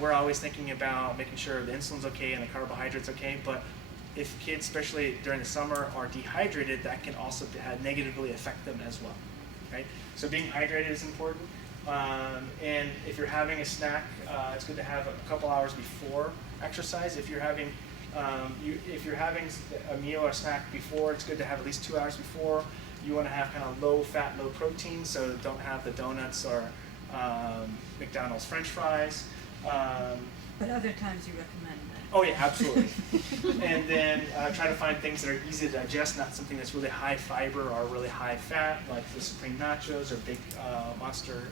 we're always thinking about making sure the insulin's okay and the carbohydrates okay, but if kids, especially during the summer, are dehydrated, that can also negatively affect them as well, right? So being hydrated is important. And if you're having a snack, it's good to have a couple hours before exercise. If you're having a meal or snack before, it's good to have at least 2 hours before. You want to have kind of low fat, low protein, so don't have the donuts or McDonald's French fries. But other times you recommend that. Oh yeah, absolutely. And then try to find things that are easy to digest, not something that's really high fiber or really high fat, like the Supreme Nachos or Big Monster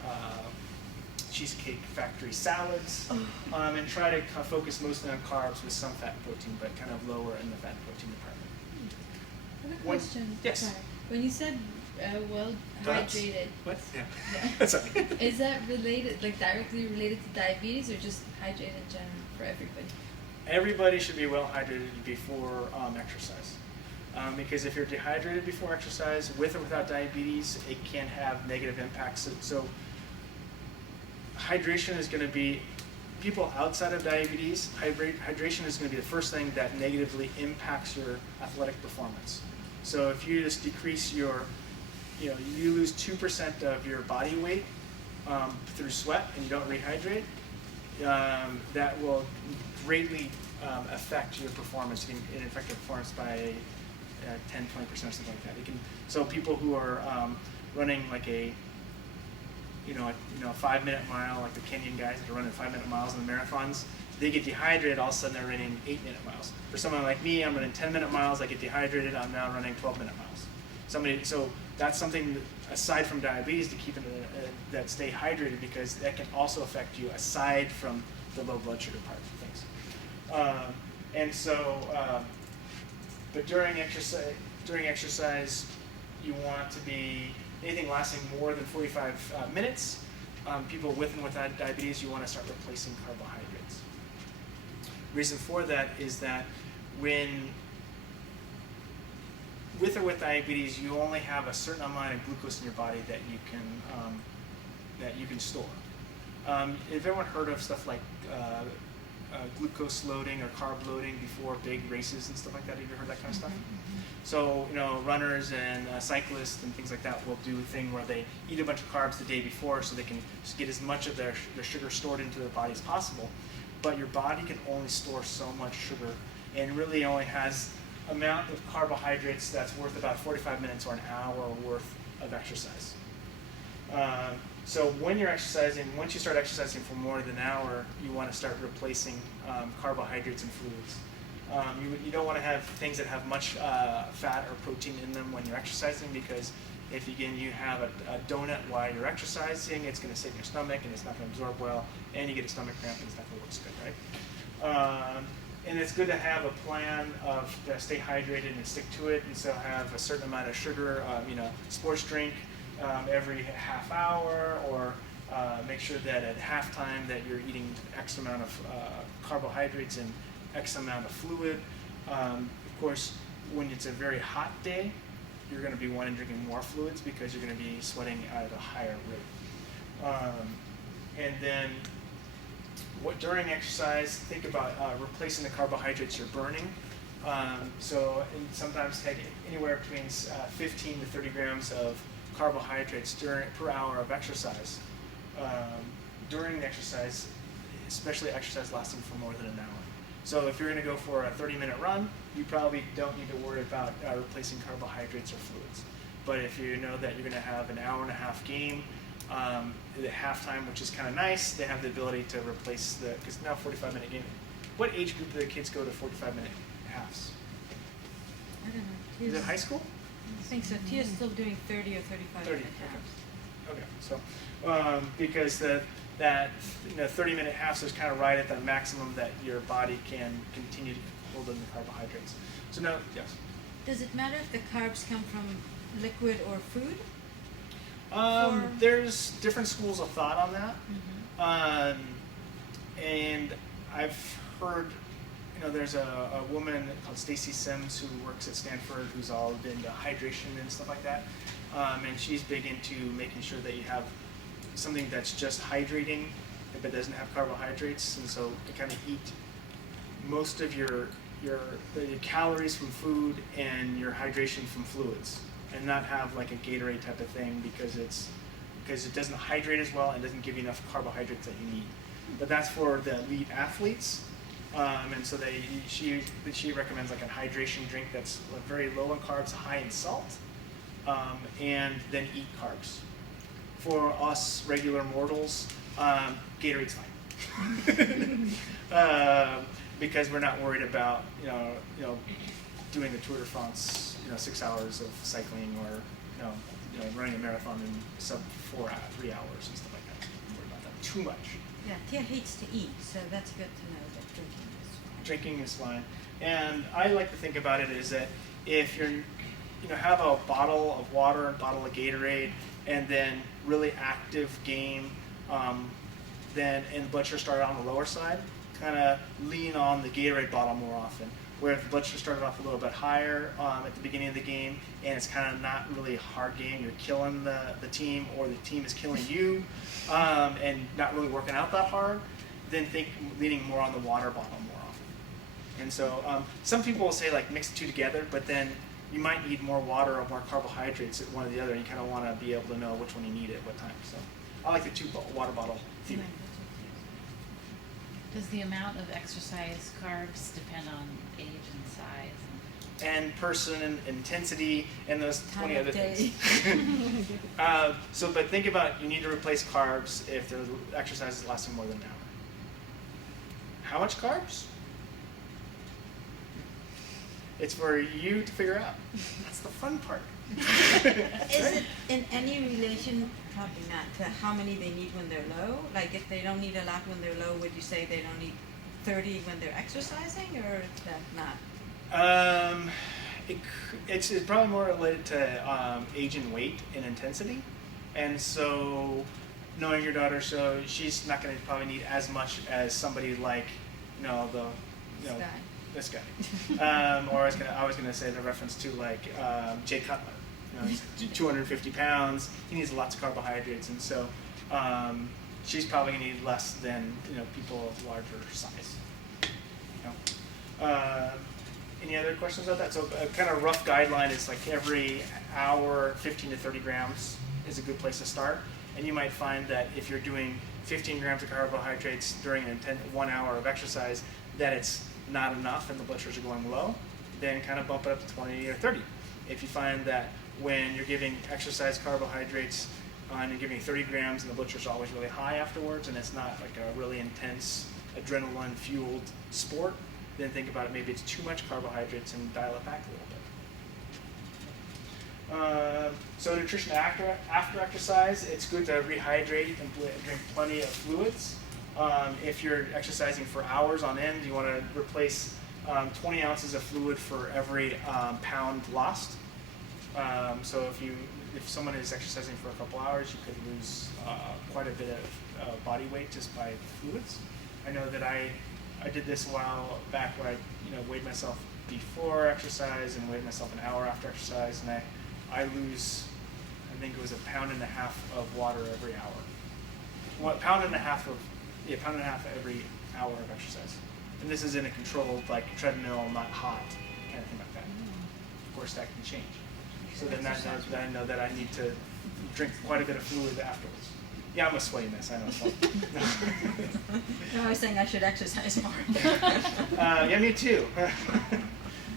Cheesecake Factory salads. And try to focus mostly on carbs with some fat and protein, but kind of lower in the fat and protein department. I have a question. Yes. Sorry. When you said well hydrated, what? Yeah. Yeah. That's okay. Is that related, like directly related to diabetes, or just hydrated in general for everybody? Everybody should be well hydrated before exercise. Because if you're dehydrated before exercise, with or without diabetes, it can have negative impacts. So hydration is going to be, people outside of diabetes, hydration is going to be the first thing that negatively impacts your athletic performance. So if you just decrease your, you lose 2% of your body weight through sweat and you don't rehydrate, that will greatly affect your performance. It can affect your performance by 10, 20%, something like that. So people who are running like a 5-minute mile, like the Kenyan guys that are running 5-minute miles in the marathons, they get dehydrated, all of a sudden they're running 8-minute miles. For someone like me, I'm running 10-minute miles, I get dehydrated, I'm now running 12-minute miles. So that's something that, aside from diabetes, to keep that stay hydrated, because that can also affect you aside from the low blood sugar part of things. But during exercise, you want to be anything lasting more than 45 minutes. People with and without diabetes, you want to start replacing carbohydrates. Reason for that is that when with or with diabetes, you only have a certain amount of glucose in your body that you can store. Have everyone heard of stuff like glucose loading or carb loading before big races and stuff like that? Have you ever heard that kind of stuff? So runners and cyclists and things like that will do a thing where they eat a bunch of carbs the day before so they can just get as much of their sugar stored into their body as possible. But your body can only store so much sugar, and really only has amount of carbohydrates that's worth about 45 minutes or an hour worth of exercise. So when you're exercising, once you start exercising for more than an hour, you want to start replacing carbohydrates and fluids. You don't want to have things that have much fat or protein in them when you're exercising, because if you have a donut while you're exercising, it's going to sit in your stomach and it's not going to absorb well, and you get a stomach cramp and it's not going to work so good, right? And it's good to have a plan to stay hydrated and stick to it, and so have a certain amount of sugar, sports drink every half hour, or make sure that at halftime that you're eating X amount of carbohydrates and X amount of fluid. Of course, when it's a very hot day, you're going to be drinking more fluids because you're going to be sweating at a higher rate. And then during exercise, think about replacing the carbohydrates you're burning. Sometimes take anywhere between 15 to 30 grams of carbohydrates per hour of exercise. During the exercise, especially exercise lasting for more than an hour. So if you're going to go for a 30-minute run, you probably don't need to worry about replacing carbohydrates or fluids. But if you know that you're going to have an hour-and-a-half game, at halftime, which is kind of nice, they have the ability to replace because now 45-minute game. What age group do the kids go to 45-minute halves? I don't know. Is it high school? I think so. Tia's still doing 30 or 35 minute halves. Okay, so because that 30-minute halves is kind of right at the maximum that your body can continue to hold in the carbohydrates. So now, yes. Does it matter if the carbs come from liquid or food? There's different schools of thought on that. Mm-hmm. And I've heard, there's a woman called Stacy Sims who works at Stanford who's all into hydration and stuff like that. And she's big into making sure that you have something that's just hydrating but doesn't have carbohydrates, and so you kind of eat most of your calories from food and your hydration from fluids, and not have like a Gatorade type of thing because it doesn't hydrate as well and doesn't give you enough carbohydrates that you need. But that's for the elite athletes, and so she recommends like a hydration drink that's very low in carbs, high in salt, and then eat carbs. For us regular mortals, Gatorade's fine. Because we're not worried about doing the Tour de France, 6 hours of cycling, or running a marathon in sub 3 hours and stuff like that. Don't worry about that too much. Yeah, Tia hates to eat, so that's good to know that drinking is fine. Drinking is fine, and I like to think about it is that if you're have a bottle of water, a bottle of Gatorade, and then really active game, then and blood sugar started on the lower side, kind of lean on the Gatorade bottle more often. Where if the blood sugar started off a little bit higher at the beginning of the game, and it's kind of not really a hard game, you're killing the team, or the team is killing you, and not really working out that hard, then think leaning more on the water bottle more often. And so some people will say like mix the two together, but then you might need more water or more carbohydrates at one or the other, and you kind of want to be able to know which one you need at what time. So I like the two water bottle theory. Does the amount of exercise carbs depend on age and size? And person and intensity and those 20 other things. But think about, you need to replace carbs if the exercise is lasting more than an hour. How much carbs? It's for you to figure out. That's the fun part. Is it in any relation, probably not, to how many they need when they're low? Like if they don't need a lot when they're low, would you say they don't need 30 when they're exercising, or is that not? It's probably more related to age and weight and intensity. And so knowing your daughter, so she's not going to probably need as much as somebody like, this guy. Or I was gonna say the reference to like Jay Cutler. He's 250 pounds. He needs lots of carbohydrates, and so she's probably gonna need less than people of larger size. Any other questions about that? So a kind of rough guideline is like every hour, 15 to 30 grams is a good place to start. And you might find that if you're doing 15 grams of carbohydrates during 1 hour of exercise, that it's not enough and the blood sugars are going low, then kind of bump it up to 20 or 30. If you find that when you're giving exercise carbohydrates and you're giving 30 grams and the blood sugar is always really high afterwards, and it's not like a really intense adrenaline-fueled sport, then think about it, maybe it's too much carbohydrates and dial it back a little bit. So nutrition after exercise, it's good to rehydrate and drink plenty of fluids. If you're exercising for hours on end, you want to replace 20 ounces of fluid for every pound lost. So if someone is exercising for a couple hours, you could lose quite a bit of body weight just by fluids. I know that I did this a while back where I weighed myself before exercise and weighed myself an hour after exercise, and I lose, I think it was 1.5 pounds of water every hour. 1.5 pounds every hour of exercise. And this is in a controlled treadmill, not hot, kind of thing like that. Of course, that can change. So then I know that I need to drink quite a bit of fluid afterwards. Yeah, I'm a sweaty mess, I know. No, I was saying I should exercise more. Yeah, me too.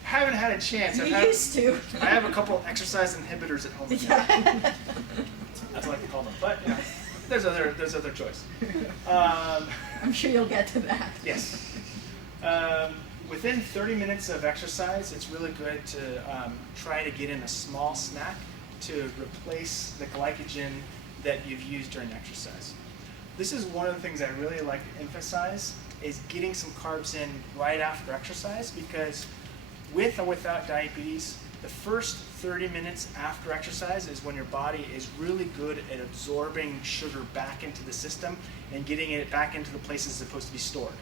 Haven't had a chance. You used to. I have a couple exercise inhibitors at home. Yeah. That's what I like to call them. But there's other choice. I'm sure you'll get to that. Yes. Within 30 minutes of exercise, it's really good to try to get in a small snack to replace the glycogen that you've used during exercise. This is one of the things I really like to emphasize, is getting some carbs in right after exercise, because with or without diabetes, the first 30 minutes after exercise is when your body is really good at absorbing sugar back into the system and getting it back into the places it's supposed to be stored.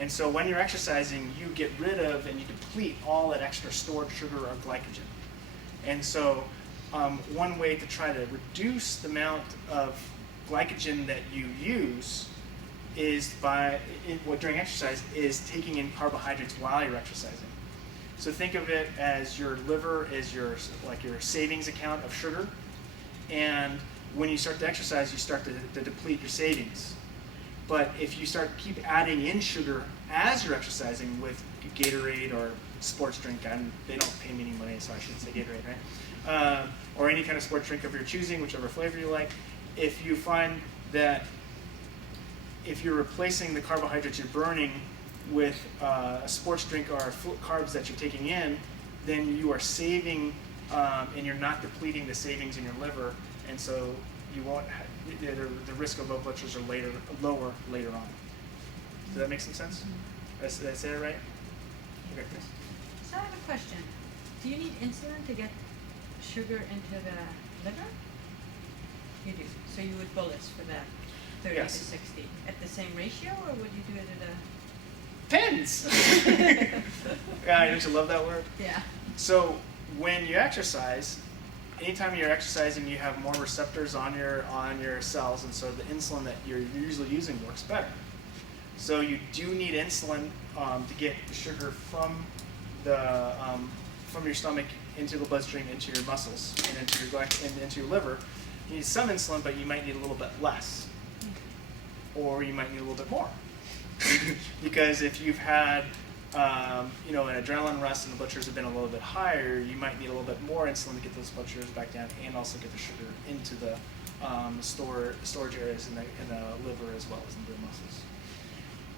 And so when you're exercising, you get rid of and you deplete all that extra stored sugar or glycogen. And so one way to try to reduce the amount of glycogen that you use is during exercise is taking in carbohydrates while you're exercising. So think of it as your liver is your savings account of sugar, and when you start to exercise, you start to deplete your savings. But if you keep adding in sugar as you're exercising with Gatorade or sports drink, and they don't pay me any money, so I shouldn't say Gatorade, right? Or any kind of sports drink of your choosing, whichever flavor you like, if you find that if you're replacing the carbohydrates you're burning with a sports drink or carbs that you're taking in, then you are saving and you're not depleting the savings in your liver, and so you won't the risk of low blood sugars are lower later on. Does that make some sense? Did I say it right? Okay, Chris. So I have a question. Do you need insulin to get sugar into the liver? You do. So you would bolus for that 30 Yes. to 60 at the same ratio, or would you do it at a... Depends. Yeah, don't you love that word? Yeah. So when you exercise, anytime you're exercising, you have more receptors on your cells, and so the insulin that you're usually using works better. So you do need insulin to get the sugar from your stomach into the bloodstream, into your muscles, and into your liver. You need some insulin, but you might need a little bit less, or you might need a little bit more. Because if you've had an adrenaline rush and the blood sugars have been a little bit higher, you might need a little bit more insulin to get those blood sugars back down, and also get the sugar into the storage areas in the liver as well as in the muscles.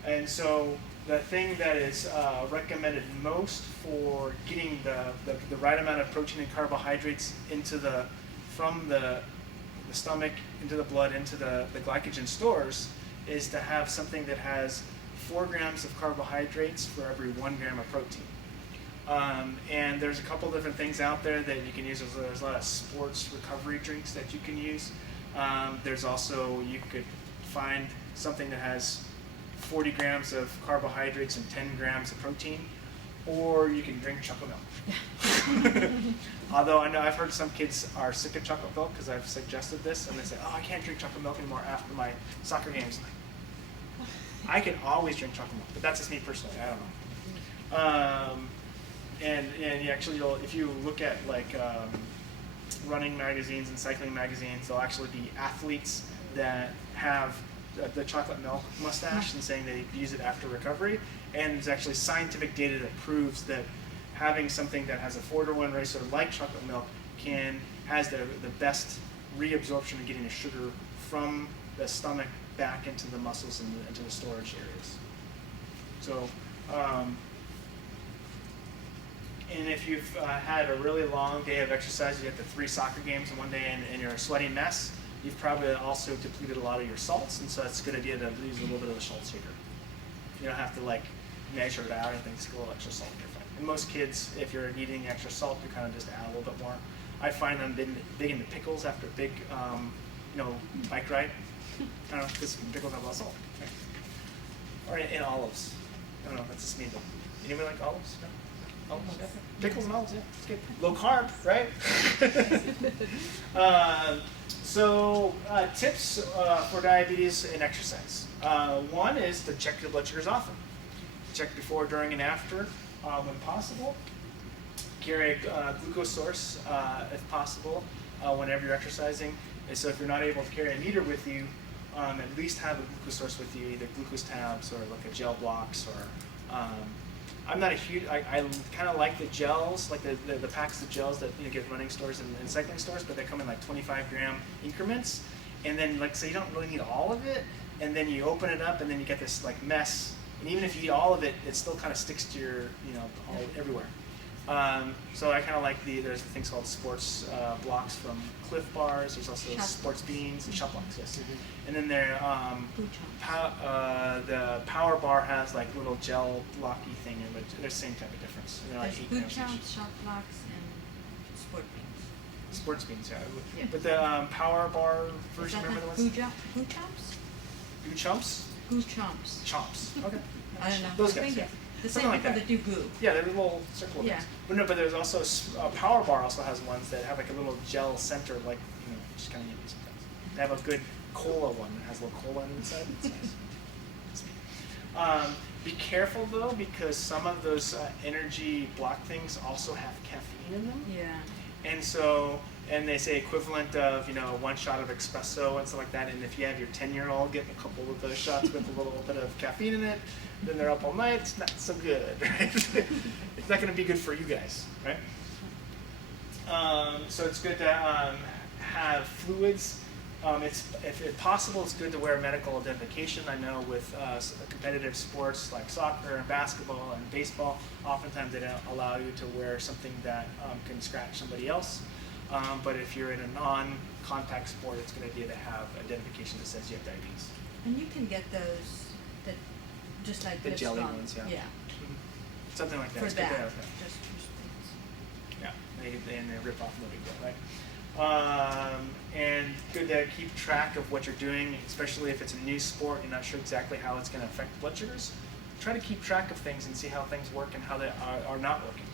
And so the thing that is recommended most for getting the right amount of protein and carbohydrates from the stomach into the blood into the glycogen stores is to have something that has 4 grams of carbohydrates for every 1 gram of protein. And there's a couple different things out there that you can use. There's a lot of sports recovery drinks that you can use. There's also, you could find something that has 40 grams of carbohydrates and 10 grams of protein, or you can drink chocolate milk. Although I know I've heard some kids are sick of chocolate milk because I've suggested this, and they say, "Oh, I can't drink chocolate milk anymore after my soccer games." I can always drink chocolate milk, but that's just me personally. I don't know. And actually, if you look at running magazines and cycling magazines, there'll actually be athletes that have the chocolate milk mustache and saying they use it after recovery. And there's actually scientific data that proves that having something that has a 4-to-1 ratio like chocolate milk has the best reabsorption of getting the sugar from the stomach back into the muscles and into the storage areas. So, and if you've had a really long day of exercise, you had the 3 soccer games in one day and you're a sweaty mess, you've probably also depleted a lot of your salts, and so it's a good idea to use a little bit of the salt shaker. You don't have to measure it out or anything, just a little extra salt, you're fine. And most kids, if you're needing extra salt, you kind of just add a little bit more. I find them big into pickles after a big, bike ride. I don't know, because pickles have a lot of salt. Right? Or in olives. I don't know, that's just me though. Anybody like olives? No? Olives? Yeah. Pickles and olives, yeah, it's good. Low carb, right? Tips for diabetes and exercise. One is to check your blood sugars often. Check before, during, and after when possible. Carry a glucose source if possible whenever you're exercising. And so if you're not able to carry a meter with you, at least have a glucose source with you, either glucose tabs or like a gel blocks or I'm not a huge, I kind of like the gels, like the packs of gels that you get at running stores and cycling stores, but they come in 25-gram increments. And then so you don't really need all of it, and then you open it up and then you get this mess. And even if you eat all of it, it still kind of sticks to your, everywhere. So I kind of like there's things called sports blocks from Cliff Bars. There's also sports beans and shot blocks, yes. And then the Power Bar has little gel blocky thing, but they're the same type of difference. There's boot chomps, shot blocks, and sport beans. Sports beans, yeah. But the Power Bar version, remember the ones? Boot chomps? Goo chumps? Goo chomps. Chomps. Okay. I don't know. Those guys, yeah. The Something same like people that do goo. Yeah, they're little circle Yeah. ones. But no, but there's also Power Bar also has ones that have a little gel center, just kind of neat sometimes. They have a good cola one that has a little cola inside. It's nice. Be careful though, because some of those energy block things also have caffeine in them. Yeah. And so, and they say equivalent of, 1 shot of espresso and stuff like that. And if you have your 10-year-old getting a couple of those shots with a little bit of caffeine in it, then they're up all night. It's not so good, right? It's not going to be good for you guys, right? So it's good to have fluids. If possible, it's good to wear medical identification. I know with competitive sports like soccer and basketball and baseball, oftentimes they don't allow you to wear something that can scratch somebody else. But if you're in a non-contact sport, it's a good idea to have identification that says you have diabetes. And you can get those that just like The Livestrong. jelly ones, yeah. Something like that. For It's good to that, have that. just for sports. Yeah, they rip off no big deal, right? And good to keep track of what you're doing, especially if it's a new sport, you're not sure exactly how it's going to affect blood sugars. Try to keep track of things and see how things work and how they are not working.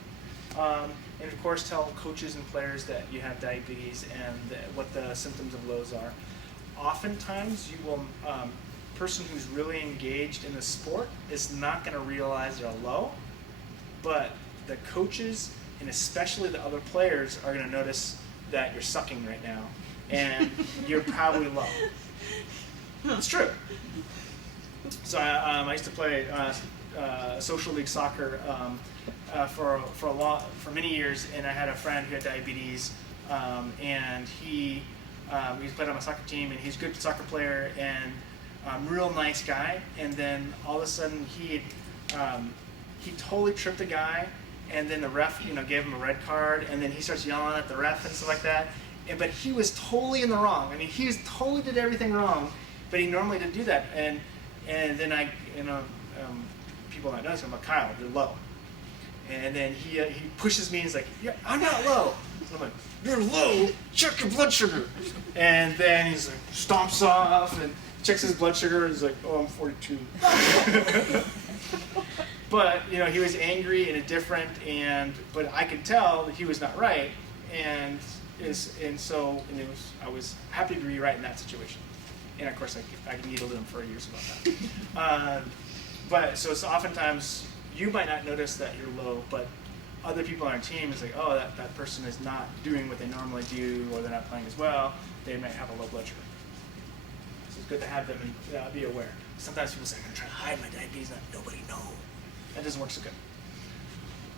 And of course, tell coaches and players that you have diabetes and what the symptoms of lows are. Oftentimes, you will person who's really engaged in the sport is not going to realize they're low, but the coaches and especially the other players are going to notice that you're sucking right now and you're probably low. It's true. So I used to play social league soccer for many years, and I had a friend who had diabetes, and he played on my soccer team, and he's a good soccer player and real nice guy. And then all of a sudden he totally tripped a guy. And then the ref, gave him a red card, and then he starts yelling at the ref and stuff like that. But he was totally in the wrong. I mean, he totally did everything wrong, but he normally didn't do that. And then people might notice, I'm like, Kyle, you're low. And then he pushes me and he's like, yeah, I'm not low. And I'm like, you're low, check your blood sugar. And then he's like, stomps off and checks his blood sugar, and he's like, oh, I'm 42. But he was angry and indifferent, but I could tell that he was not right, I was happy to be right in that situation. And of course, I needled him for years about that. But so it's oftentimes you might not notice that you're low, but other people on our team is like, oh, that person is not doing what they normally do, or they're not playing as well. They might have a low blood sugar. So it's good to have them and be aware. Sometimes people say, I'm going to try to hide my diabetes, and nobody knows. That doesn't work so good.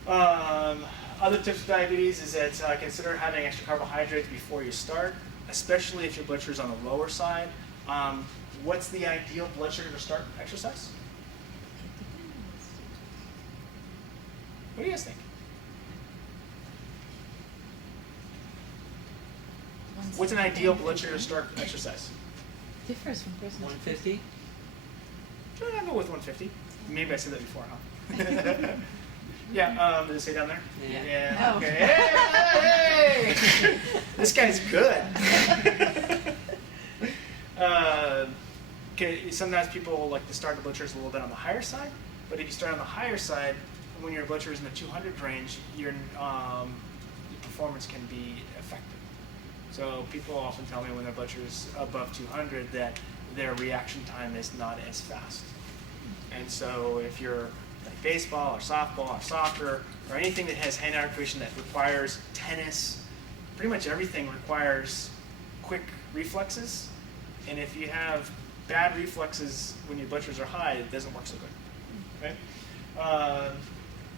Other tips for diabetes is that consider having extra carbohydrates before you start, especially if your blood sugar is on the lower side. What's the ideal blood sugar to start exercise? What do you guys think? What's an ideal blood sugar to start exercise? Differs from person to 150? Sure, I'll go with 150. Maybe I said that before, huh? Yeah, does it say down there? Yeah. Oh. Okay. Hey! This guy's good. Okay, sometimes people like to start the blood sugars a little bit on the higher side, but if you start on the higher side, when your blood sugar is in the 200 range, your performance can be affected. So people often tell me when their blood sugar is above 200 that their reaction time is not as fast. And so if you're like baseball or softball or soccer or anything that has hand-eye coordination that requires tennis, pretty much everything requires quick reflexes. And if you have bad reflexes when your blood sugars are high, it doesn't work so good. Okay?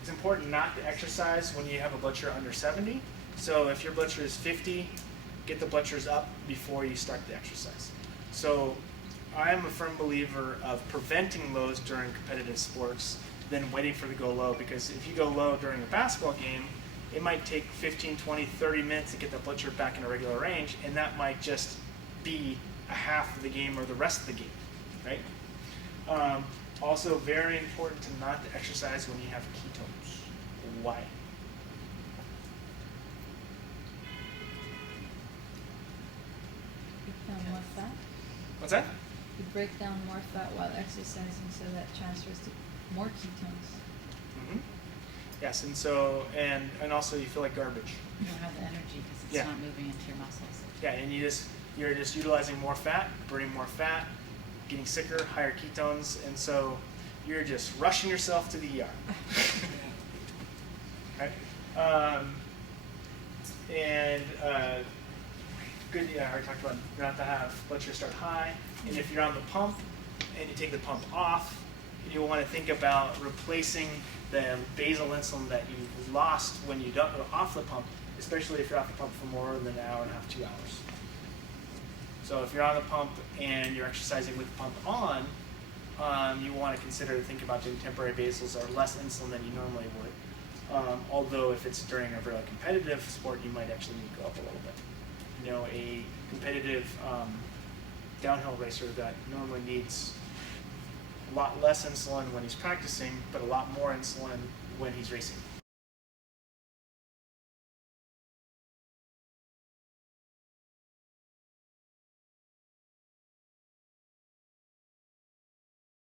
It's important not to exercise when you have a blood sugar under 70. So if your blood sugar is 50, get the blood sugars up before you start the exercise. So I'm a firm believer of preventing lows during competitive sports than waiting for it to go low, because if you go low during a basketball game, it might take 15, 20, 30 minutes to get the blood sugar back in a regular range, and that might just be a half of the game or the rest of the game, right? Also, very important to not to exercise when you have ketones. Why? break down more fat. What's that? You break down more fat while exercising, so that transfers to more ketones. Mm-hmm. Yes, and so and also you feel like garbage. You don't have the energy because it's Yeah. not moving into your muscles. Yeah, and you're just utilizing more fat, burning more fat, getting sicker, higher ketones, and so you're just rushing yourself to the ER. Okay? Good, I already talked about not to have blood sugar start high. And if you're on the pump and you take the pump off, you'll want to think about replacing the basal insulin that you lost when you don't go off the pump, especially if you're off the pump for more than an hour and a half, 2 hours. So if you're on the pump and you're exercising with the pump on, you want to consider think about doing temporary basals or less insulin than you normally would. Although if it's during a very competitive sport, you might actually need to go up a little bit. You know, a competitive downhill racer that normally needs a lot less insulin when he's practicing, but a lot more insulin when he's racing.